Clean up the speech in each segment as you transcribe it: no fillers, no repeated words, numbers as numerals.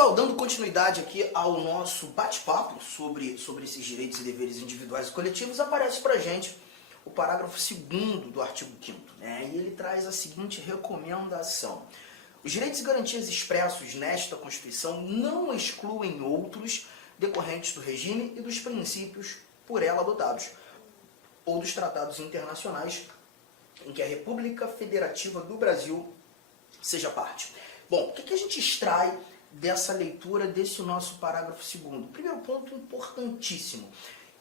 pessoal, dando continuidade aqui ao nosso bate-papo sobre esses direitos e deveres individuais e coletivos, aparece pra gente o parágrafo 2º do artigo 5º, né? E ele traz a seguinte recomendação: os direitos e garantias expressos nesta Constituição não excluem outros decorrentes do regime e dos princípios por ela adotados, ou dos tratados internacionais em que a República Federativa do Brasil seja parte. Bom, o que a gente extrai dessa leitura desse nosso parágrafo 2º? Primeiro ponto importantíssimo: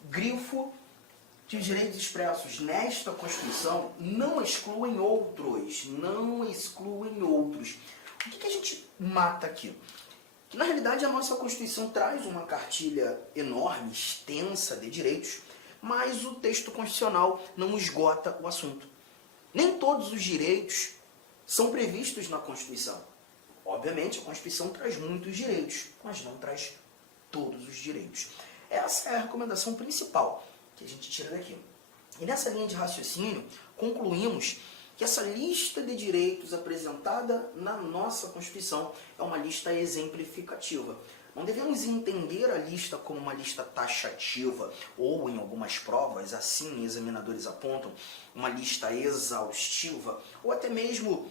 grifo que os direitos expressos nesta Constituição não excluem outros. Não excluem outros. O que a gente mata aqui? Que na realidade a nossa Constituição traz uma cartilha enorme, extensa de direitos, mas o texto constitucional não esgota o assunto. Nem todos os direitos são previstos na Constituição. Obviamente, a Constituição traz muitos direitos, mas não traz todos os direitos. Essa é a recomendação principal que a gente tira daqui. E nessa linha de raciocínio, concluímos que essa lista de direitos apresentada na nossa Constituição é uma lista exemplificativa. Não devemos entender a lista como uma lista taxativa, ou em algumas provas, assim examinadores apontam, uma lista exaustiva, ou até mesmo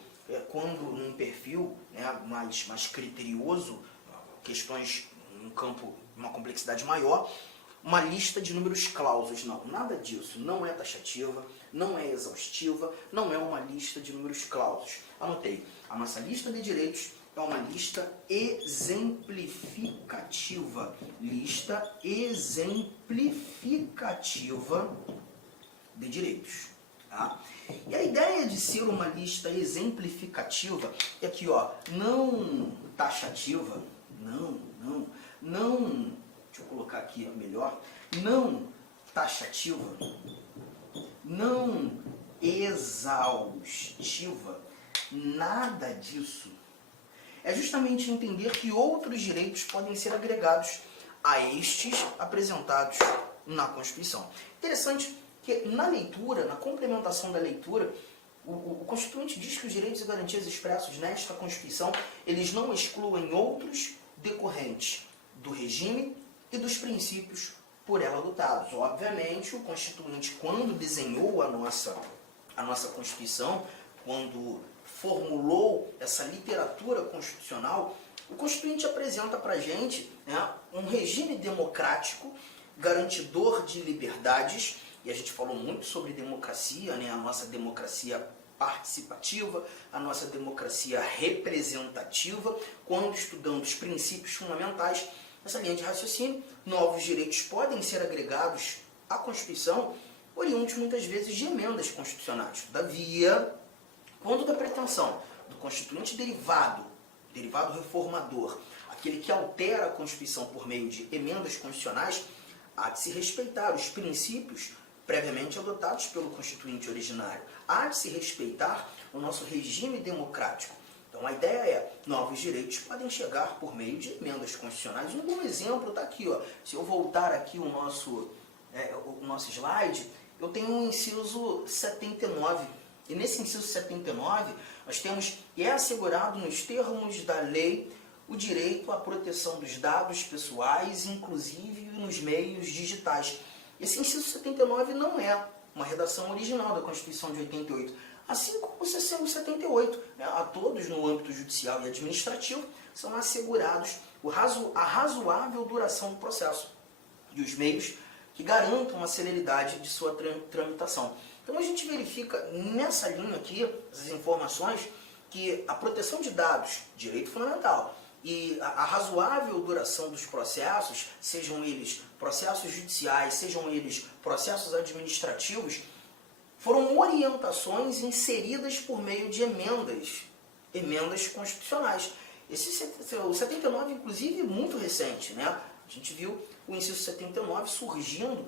quando num perfil, né, mais criterioso, questões num campo, uma complexidade maior, uma lista de números clausos. Não, nada disso. Não é taxativa, não é exaustiva, não é uma lista de números clausos. Anotei. A nossa lista de direitos é uma lista exemplificativa. Lista exemplificativa de direitos. Tá? E a ideia de ser uma lista exemplificativa é aqui, ó, não taxativa, não, deixa eu colocar aqui melhor, não taxativa, não exaustiva, nada disso. É justamente entender que outros direitos podem ser agregados a estes apresentados na Constituição. Interessante que na leitura, na complementação da leitura, o Constituinte diz que os direitos e garantias expressos nesta Constituição, eles não excluem outros decorrentes do regime e dos princípios por ela adotados. Obviamente, o Constituinte, quando desenhou a nossa Constituição, quando formulou essa literatura constitucional, o Constituinte apresenta para a gente, né, um regime democrático, garantidor de liberdades. E a gente falou muito sobre democracia, né? A nossa democracia participativa, a nossa democracia representativa, quando estudamos os princípios fundamentais dessa linha de raciocínio. Novos direitos podem ser agregados à Constituição, oriundos muitas vezes de emendas constitucionais. Todavia, quando da pretensão do Constituinte derivado reformador, aquele que altera a Constituição por meio de emendas constitucionais, há de se respeitar os princípios previamente adotados pelo Constituinte originário. Há de se respeitar o nosso regime democrático. Então a ideia é, novos direitos podem chegar por meio de emendas constitucionais. Um bom exemplo está aqui, ó. Se eu voltar aqui o nosso slide, eu tenho um inciso 79. E nesse inciso 79, nós temos que é assegurado nos termos da lei o direito à proteção dos dados pessoais, inclusive nos meios digitais. Esse inciso 79 não é uma redação original da Constituição de 88, assim como o 78, né? A todos no âmbito judicial e administrativo são assegurados a razoável duração do processo e os meios que garantam a celeridade de sua tramitação. Então a gente verifica nessa linha aqui, essas informações, que a proteção de dados, direito fundamental, e a razoável duração dos processos, sejam eles processos judiciais, sejam eles processos administrativos, foram orientações inseridas por meio de emendas constitucionais. O 79, inclusive, é muito recente, né? A gente viu o inciso 79 surgindo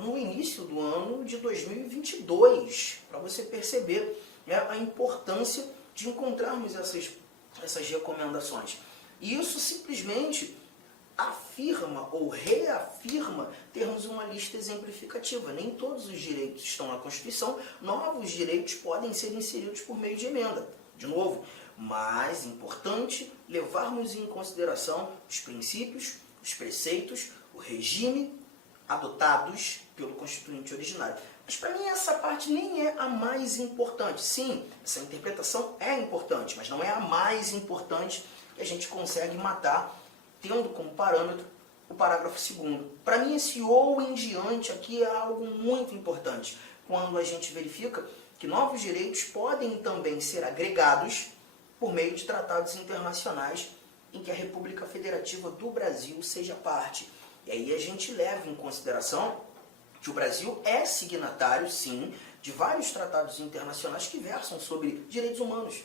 no início do ano de 2022, para você perceber, né, a importância de encontrarmos essas recomendações. E isso simplesmente afirma ou reafirma termos uma lista exemplificativa. Nem todos os direitos estão na Constituição, novos direitos podem ser inseridos por meio de emenda. De novo, mais importante levarmos em consideração os princípios, os preceitos, o regime adotados pelo Constituinte originário. Mas para mim essa parte nem é a mais importante. Sim, essa interpretação é importante, mas não é a mais importante que a gente consegue matar tendo como parâmetro o parágrafo 2º. Para mim esse ou em diante aqui é algo muito importante, quando a gente verifica que novos direitos podem também ser agregados por meio de tratados internacionais em que a República Federativa do Brasil seja parte. E aí a gente leva em consideração que o Brasil é signatário, sim, de vários tratados internacionais que versam sobre direitos humanos,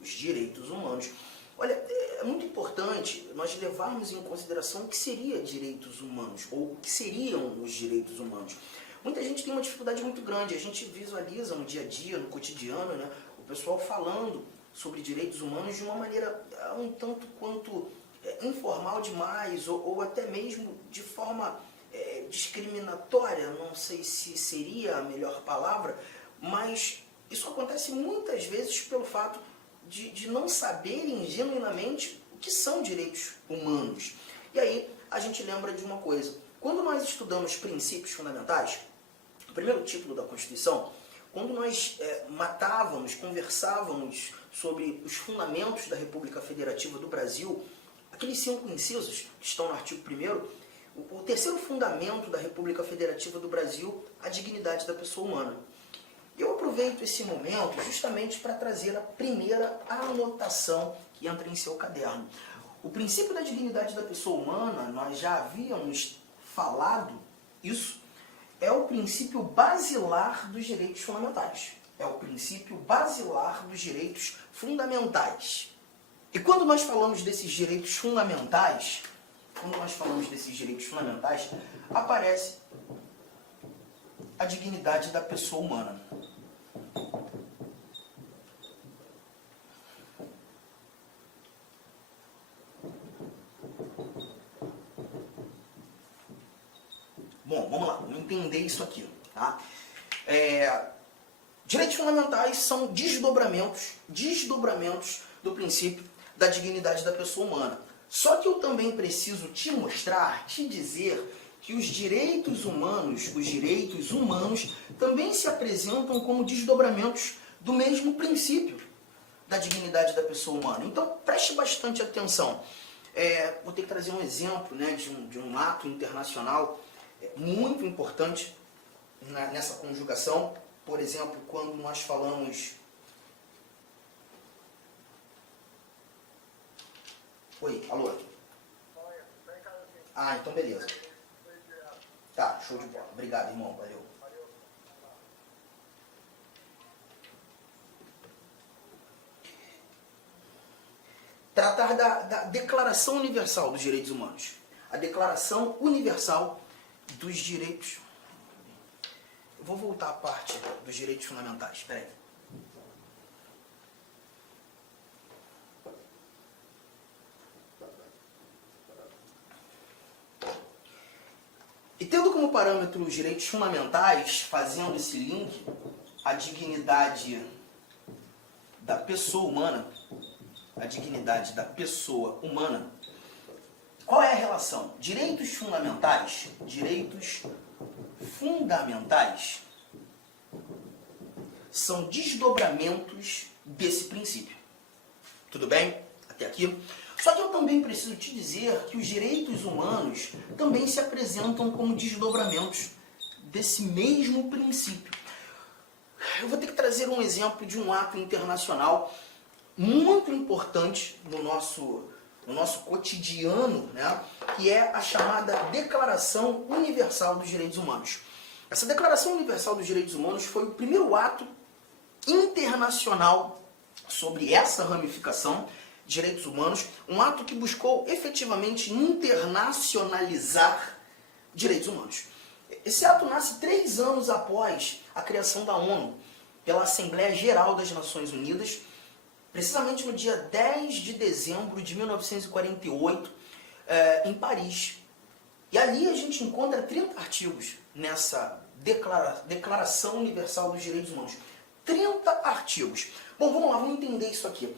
os direitos humanos. Olha, é muito importante nós levarmos em consideração o que seria direitos humanos, ou o que seriam os direitos humanos. Muita gente tem uma dificuldade muito grande, a gente visualiza no dia a dia, no cotidiano, né, o pessoal falando sobre direitos humanos de uma maneira um tanto quanto informal demais, ou até mesmo de forma discriminatória, não sei se seria a melhor palavra, mas isso acontece muitas vezes pelo fato de não saberem genuinamente o que são direitos humanos. E aí a gente lembra de uma coisa, quando nós estudamos princípios fundamentais, o primeiro título da Constituição, quando nós conversávamos sobre os fundamentos da República Federativa do Brasil, aqueles 5 incisos que estão no artigo 1º, o terceiro fundamento da República Federativa do Brasil, a dignidade da pessoa humana. Eu aproveito esse momento justamente para trazer a primeira anotação que entra em seu caderno. O princípio da dignidade da pessoa humana, nós já havíamos falado isso, é o princípio basilar dos direitos fundamentais. É o princípio basilar dos direitos fundamentais. E quando nós falamos desses direitos fundamentais, aparece a dignidade da pessoa humana. Bom, vamos lá, vamos entender isso aqui. Tá? Direitos fundamentais são desdobramentos do princípio da dignidade da pessoa humana. Só que eu também preciso te mostrar, te dizer que os direitos humanos também se apresentam como desdobramentos do mesmo princípio da dignidade da pessoa humana. Então, preste bastante atenção. Vou ter que trazer um exemplo, né, de um ato internacional muito importante nessa conjugação. Por exemplo, quando nós falamos... Oi, alô? Ah, então beleza. Tá, show de bola. Obrigado, irmão. Valeu. Tratar da Declaração Universal dos Direitos Humanos. A Declaração Universal dos Direitos... Eu vou voltar à parte dos direitos fundamentais. Espera aí. E tendo como parâmetro os direitos fundamentais, fazendo esse link, a dignidade da pessoa humana, qual é a relação? Direitos fundamentais são desdobramentos desse princípio. Tudo bem? Até aqui? Só que eu também preciso te dizer que os direitos humanos também se apresentam como desdobramentos desse mesmo princípio. Eu vou ter que trazer um exemplo de um ato internacional muito importante no nosso cotidiano, né, que é a chamada Declaração Universal dos Direitos Humanos. Essa Declaração Universal dos Direitos Humanos foi o primeiro ato internacional sobre essa ramificação de direitos humanos, um ato que buscou efetivamente internacionalizar direitos humanos. Esse ato nasce 3 anos após a criação da ONU, pela Assembleia Geral das Nações Unidas, precisamente no dia 10 de dezembro de 1948, em Paris. E ali a gente encontra 30 artigos nessa Declaração Universal dos Direitos Humanos. 30 artigos. Bom, vamos lá, vamos entender isso aqui.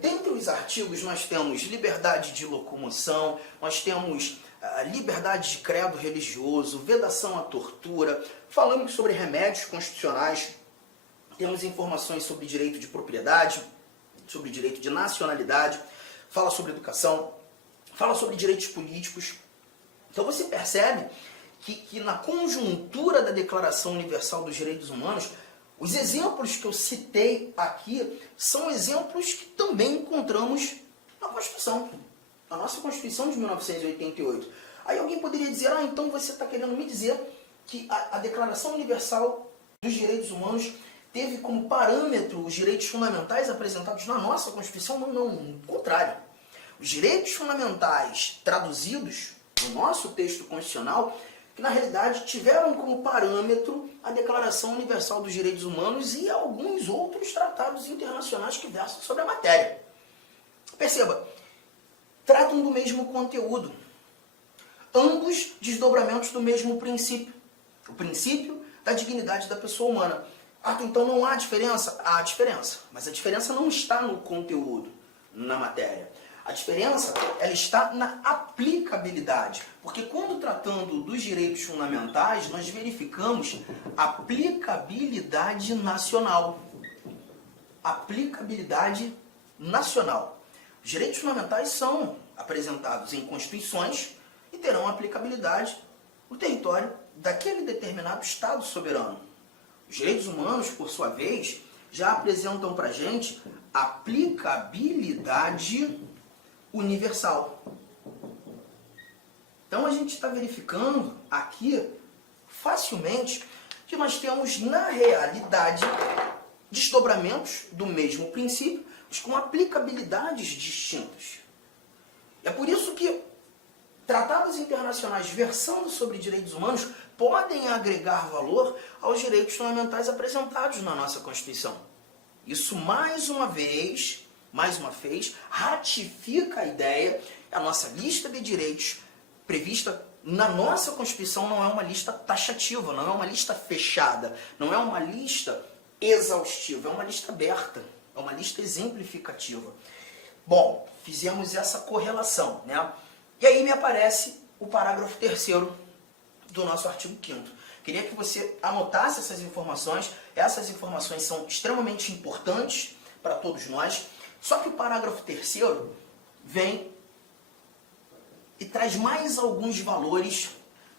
Dentre os artigos nós temos liberdade de locomoção, nós temos liberdade de credo religioso, vedação à tortura, falamos sobre remédios constitucionais, temos informações sobre direito de propriedade, sobre direito de nacionalidade, fala sobre educação, fala sobre direitos políticos. Então você percebe que na conjuntura da Declaração Universal dos Direitos Humanos, os exemplos que eu citei aqui são exemplos que também encontramos na Constituição, na nossa Constituição de 1988. Aí alguém poderia dizer, então você está querendo me dizer que a Declaração Universal dos Direitos Humanos teve como parâmetro os direitos fundamentais apresentados na nossa Constituição? Não, ao contrário. Os direitos fundamentais traduzidos no nosso texto constitucional, que na realidade tiveram como parâmetro a Declaração Universal dos Direitos Humanos e alguns outros tratados internacionais que versam sobre a matéria. Perceba, tratam do mesmo conteúdo, ambos desdobramentos do mesmo princípio, o princípio da dignidade da pessoa humana. Então não há diferença? Há diferença, mas a diferença não está no conteúdo, na matéria. A diferença, ela está na aplicabilidade, porque quando tratando dos direitos fundamentais, nós verificamos aplicabilidade nacional. Aplicabilidade nacional. Os direitos fundamentais são apresentados em constituições e terão aplicabilidade no território daquele determinado Estado soberano. Os direitos humanos, por sua vez, já apresentam para a gente aplicabilidade universal. Então a gente está verificando aqui facilmente que nós temos na realidade desdobramentos do mesmo princípio, mas com aplicabilidades distintas. É por isso que tratados internacionais versando sobre direitos humanos podem agregar valor aos direitos fundamentais apresentados na nossa Constituição. Isso mais uma vez, ratifica a ideia que a nossa lista de direitos prevista na nossa Constituição não é uma lista taxativa, não é uma lista fechada, não é uma lista exaustiva, é uma lista aberta, é uma lista exemplificativa. Bom, fizemos essa correlação, né? E aí me aparece o parágrafo 3º do nosso artigo 5º. Queria que você anotasse essas informações são extremamente importantes para todos nós. Só que o parágrafo 3º vem e traz mais alguns valores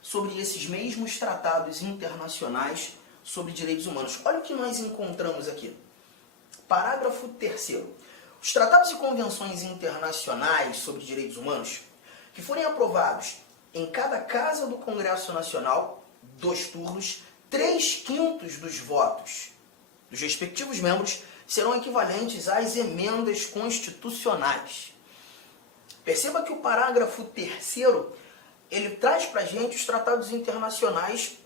sobre esses mesmos tratados internacionais sobre direitos humanos. Olha o que nós encontramos aqui. Parágrafo 3º. Os tratados e convenções internacionais sobre direitos humanos que forem aprovados em cada casa do Congresso Nacional, 2 turnos, 3/5 dos votos dos respectivos membros serão equivalentes às emendas constitucionais. Perceba que o parágrafo 3º, ele traz para a gente os tratados internacionais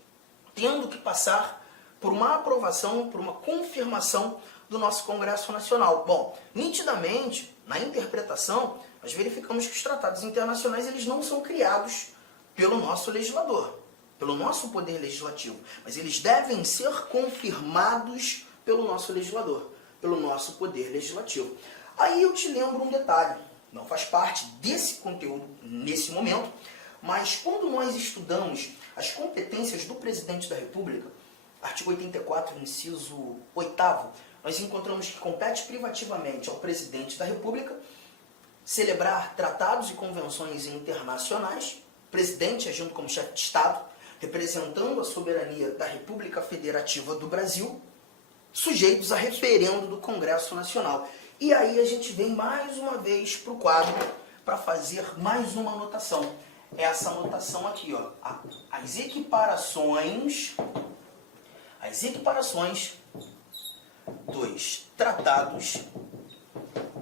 tendo que passar por uma aprovação, por uma confirmação do nosso Congresso Nacional. Bom, nitidamente, na interpretação, nós verificamos que os tratados internacionais eles não são criados pelo nosso legislador, pelo nosso poder legislativo, mas eles devem ser confirmados pelo nosso legislador, pelo nosso poder legislativo. Aí eu te lembro um detalhe, não faz parte desse conteúdo nesse momento, mas quando nós estudamos as competências do Presidente da República, artigo 84, inciso 8º, nós encontramos que compete privativamente ao Presidente da República celebrar tratados e convenções internacionais, Presidente agindo como chefe de Estado, representando a soberania da República Federativa do Brasil, sujeitos a referendo do Congresso Nacional. E aí a gente vem mais uma vez para o quadro para fazer mais uma anotação. Essa anotação aqui, ó, as equiparações dos tratados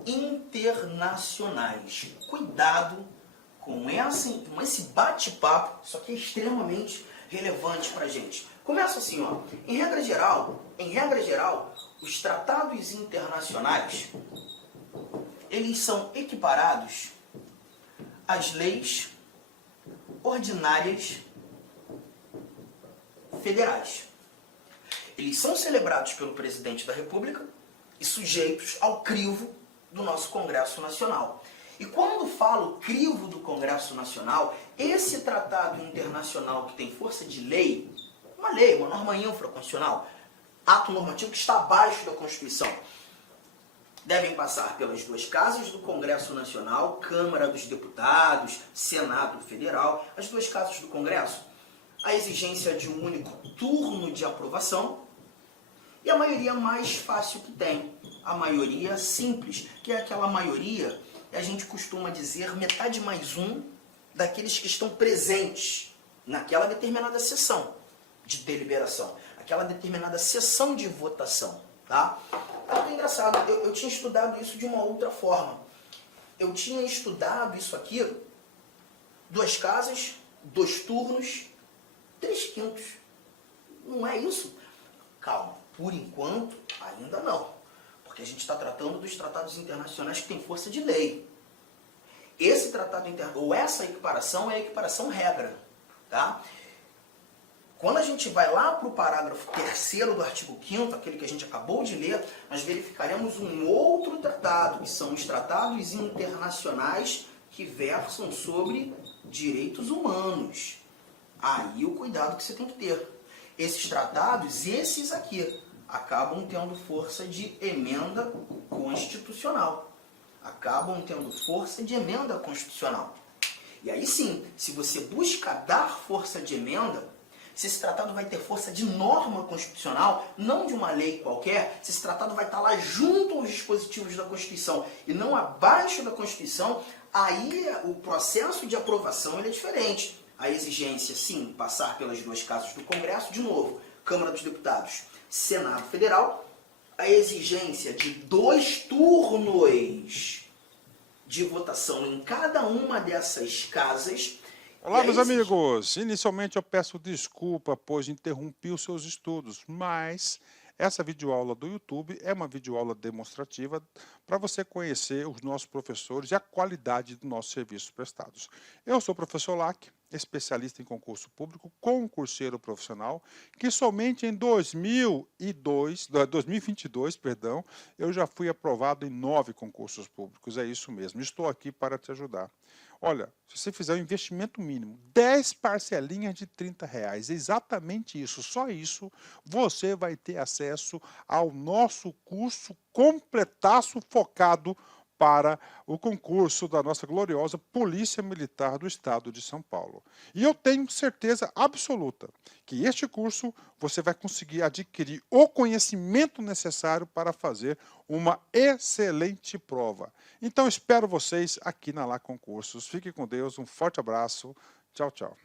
internacionais. Cuidado com esse bate-papo, isso aqui é extremamente relevante para a gente. Começa assim, ó. Em regra geral, os tratados internacionais, eles são equiparados às leis ordinárias federais. Eles são celebrados pelo Presidente da República e sujeitos ao crivo do nosso Congresso Nacional. E quando falo crivo do Congresso Nacional, esse tratado internacional que tem força de lei, uma norma infraconstitucional, ato normativo que está abaixo da Constituição, devem passar pelas duas casas do Congresso Nacional, Câmara dos Deputados, Senado Federal, as duas casas do Congresso, a exigência de um único turno de aprovação e a maioria mais fácil que tem, a maioria simples, que é aquela maioria, a gente costuma dizer, metade mais um daqueles que estão presentes naquela determinada sessão de deliberação, aquela determinada sessão de votação, tá? É muito engraçado, eu tinha estudado isso de uma outra forma. Eu tinha estudado isso aqui, duas casas, dois turnos, 3/5. Não é isso? Calma, por enquanto, ainda não. Porque a gente está tratando dos tratados internacionais que têm força de lei. Esse tratado internacional, ou essa equiparação, é a equiparação regra, tá? Quando a gente vai lá para o parágrafo 3º do artigo 5º, aquele que a gente acabou de ler, nós verificaremos um outro tratado, que são os tratados internacionais que versam sobre direitos humanos. Aí o cuidado que você tem que ter. Esses tratados, esses aqui, acabam tendo força de emenda constitucional. Acabam tendo força de emenda constitucional. E aí sim, se você busca dar força de emenda, se esse tratado vai ter força de norma constitucional, não de uma lei qualquer, se esse tratado vai estar lá junto aos dispositivos da Constituição e não abaixo da Constituição, aí o processo de aprovação ele é diferente. A exigência, sim, passar pelas duas casas do Congresso, de novo, Câmara dos Deputados, Senado Federal, a exigência de 2 turnos de votação em cada uma dessas casas. Olá, meus amigos! Inicialmente eu peço desculpa, pois interrompi os seus estudos, mas essa videoaula do YouTube é uma videoaula demonstrativa para você conhecer os nossos professores e a qualidade dos nossos serviços prestados. Eu sou o professor Lac, especialista em concurso público, concurseiro profissional, que somente em 2022, eu já fui aprovado em 9 concursos públicos. É isso mesmo, estou aqui para te ajudar. Olha, se você fizer um investimento mínimo, 10 parcelinhas de R$30, exatamente isso, só isso, você vai ter acesso ao nosso curso completaço focado para o concurso da nossa gloriosa Polícia Militar do Estado de São Paulo. E eu tenho certeza absoluta que este curso você vai conseguir adquirir o conhecimento necessário para fazer uma excelente prova. Então espero vocês aqui na Lá Concursos. Fiquem com Deus, um forte abraço. Tchau, tchau.